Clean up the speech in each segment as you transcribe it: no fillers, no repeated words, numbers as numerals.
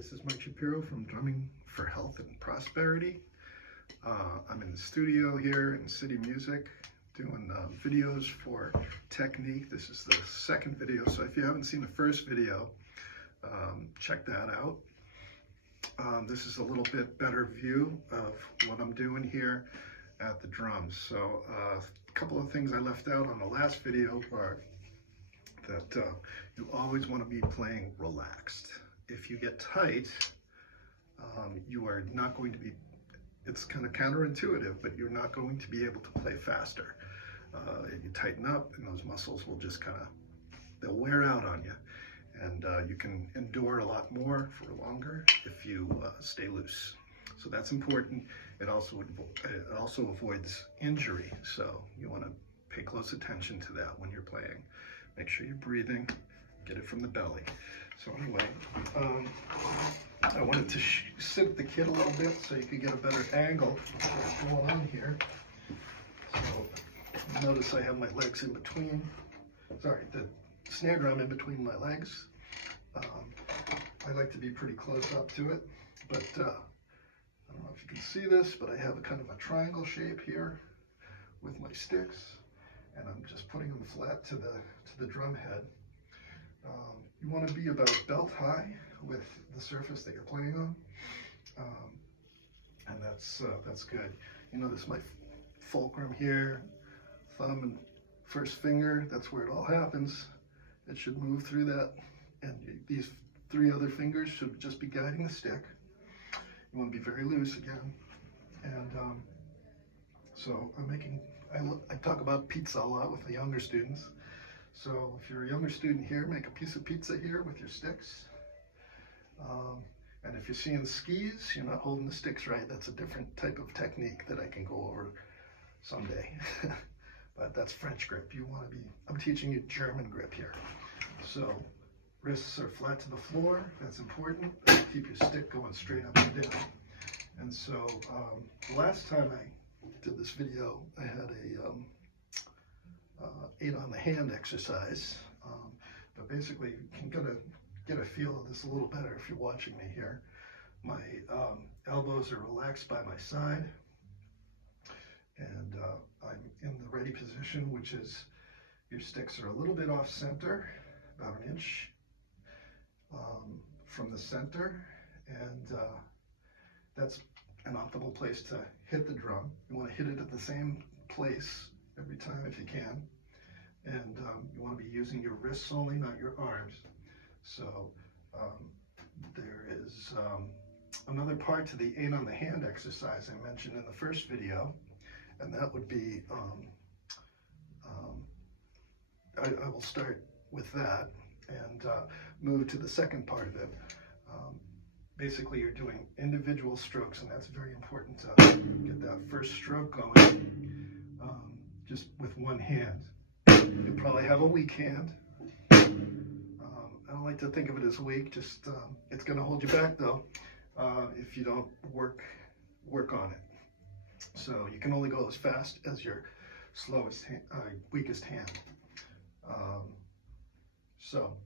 this is Mike Shapiro from Drumming for Health and Prosperity. I'm in the studio here in City Music doing videos for technique. This is the second video, so if you haven't seen the first video, check that out. This is a little bit better view of what I'm doing here at the drums. So a couple of things I left out on the last video are that you always want to be playing relaxed. If you get tight, you are not going to be, it's kind of counterintuitive, but you're not going to be able to play faster. You tighten up and those muscles will just kind of, they'll wear out on you. And you can endure a lot more for longer if you stay loose. So that's important. It also avoids injury. So you want to pay close attention to that when you're playing. Make sure you're breathing, get it from the belly. So anyway, I wanted to sit the kit a little bit so you could get a better angle of what's going on here. So notice I have my legs in between, the snare drum in between my legs. I like to be pretty close up to it, but I don't know if you can see this, but I have a kind of a triangle shape here with my sticks, and I'm just putting them flat to the drum head. You want to be about belt high with the surface that you're playing on, and that's good. You notice my fulcrum here, thumb and first finger, that's where it all happens. It should move through that, and these three other fingers should just be guiding the stick. You want to be very loose again, and so I talk about pizza a lot with the younger students. So if you're a younger student here, make a piece of pizza here with your sticks. And if you're seeing skis, you're not holding the sticks right. That's a different type of technique that I can go over someday. But that's French grip. You want to be, I'm teaching you German grip here. So wrists are flat to the floor. That's important. Keep your stick going straight up and down. And so the last time I did this video, I had a 8 on the hand exercise, but basically you can get a feel of this a little better if you're watching me here. My elbows are relaxed by my side, and I'm in the ready position, which is your sticks are a little bit off center, about an inch from the center, and that's an optimal place to hit the drum. You want to hit it at the same place every time if you can. And you want to be using your wrists only, not your arms. So there is another part to the 8 on the hand exercise I mentioned in the first video, and that would be, I will start with that and move to the second part of it. Basically you're doing individual strokes, and that's very important to get that first stroke going just with one hand. You probably have a weak hand. I don't like to think of it as weak, just it's going to hold you back though if you don't work on it. So you can only go as fast as your weakest hand. So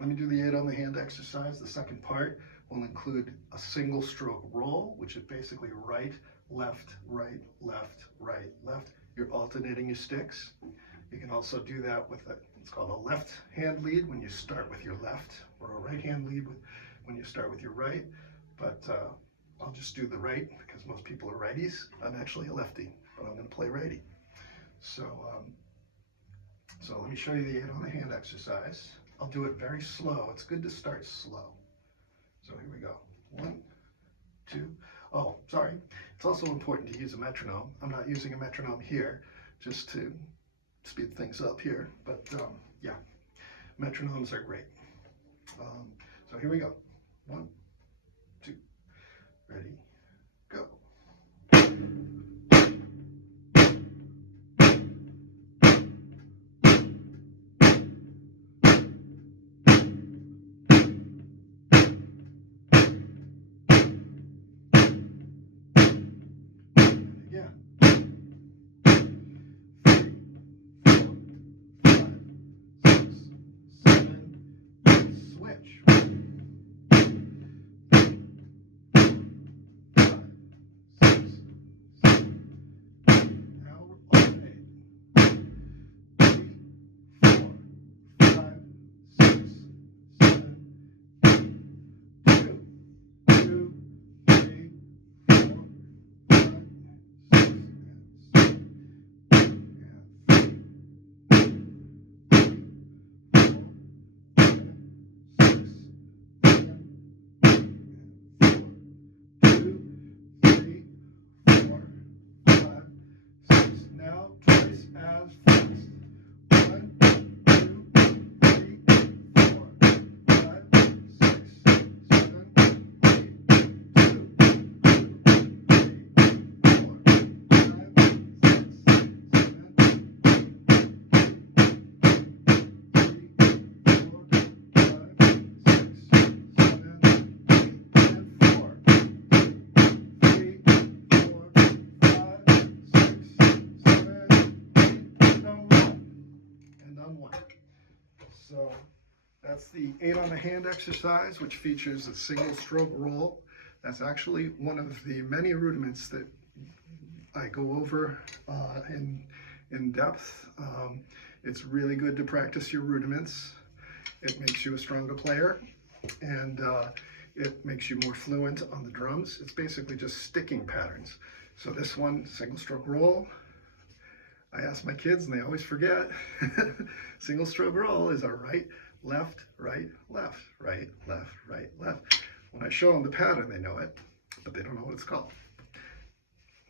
let me do the 8 on the hand exercise. The second part will include a single stroke roll, which is basically right, left, right, left, right, left. You're alternating your sticks. You can also do that with it's called a left hand lead when you start with your left, or a right hand lead when you start with your right. But I'll just do the right because most people are righties. I'm actually a lefty, but I'm going to play righty. So let me show you the 8 on the hand exercise. I'll do it very slow. It's good to start slow. So here we go. 1, 2. Oh, sorry. It's also important to use a metronome. I'm not using a metronome here, just to speed things up here. But yeah, metronomes are great. So here we go. 1, 2, ready, go. Again. 3, 4, 5, 6, 7, switch. twice as fast. 1, 2, 3, 4, 5, 6, 7, 8, 2, So that's the 8 on the hand exercise, which features a single stroke roll. That's actually one of the many rudiments that I go over in depth. It's really good to practice your rudiments. It makes you a stronger player, and it makes you more fluent on the drums. It's basically just sticking patterns. So this one, single stroke roll, I ask my kids and they always forget. Single stroke roll is a right, left, right, left, right, left, right, left. When I show them the pattern, they know it, but they don't know what it's called.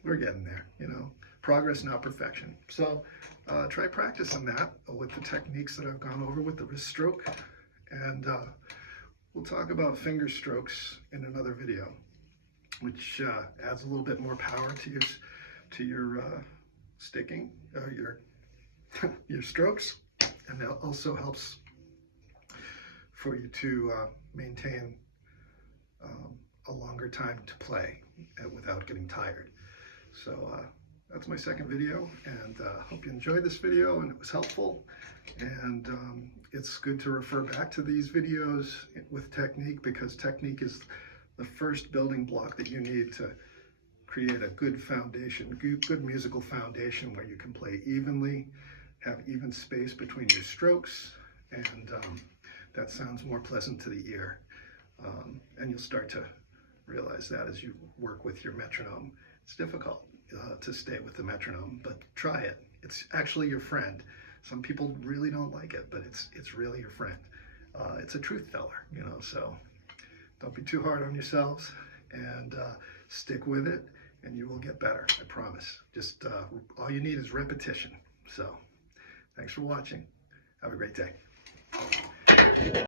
We're getting there, you know. Progress, not perfection. So try practicing that with the techniques that I've gone over with the wrist stroke. And we'll talk about finger strokes in another video, which adds a little bit more power to your sticking, your strokes, and that also helps for you to maintain a longer time to play without getting tired. So that's my second video, and hope you enjoyed this video and it was helpful. And it's good to refer back to these videos with technique, because technique is the first building block that you need to create a good foundation, good musical foundation where you can play evenly, have even space between your strokes, and that sounds more pleasant to the ear. And you'll start to realize that as you work with your metronome. It's difficult to stay with the metronome, but try it. It's actually your friend. Some people really don't like it, but it's really your friend. It's a truth teller, you know, so don't be too hard on yourselves, and stick with it, and you will get better, I promise. Just all you need is repetition. So thanks for watching. Have a great day.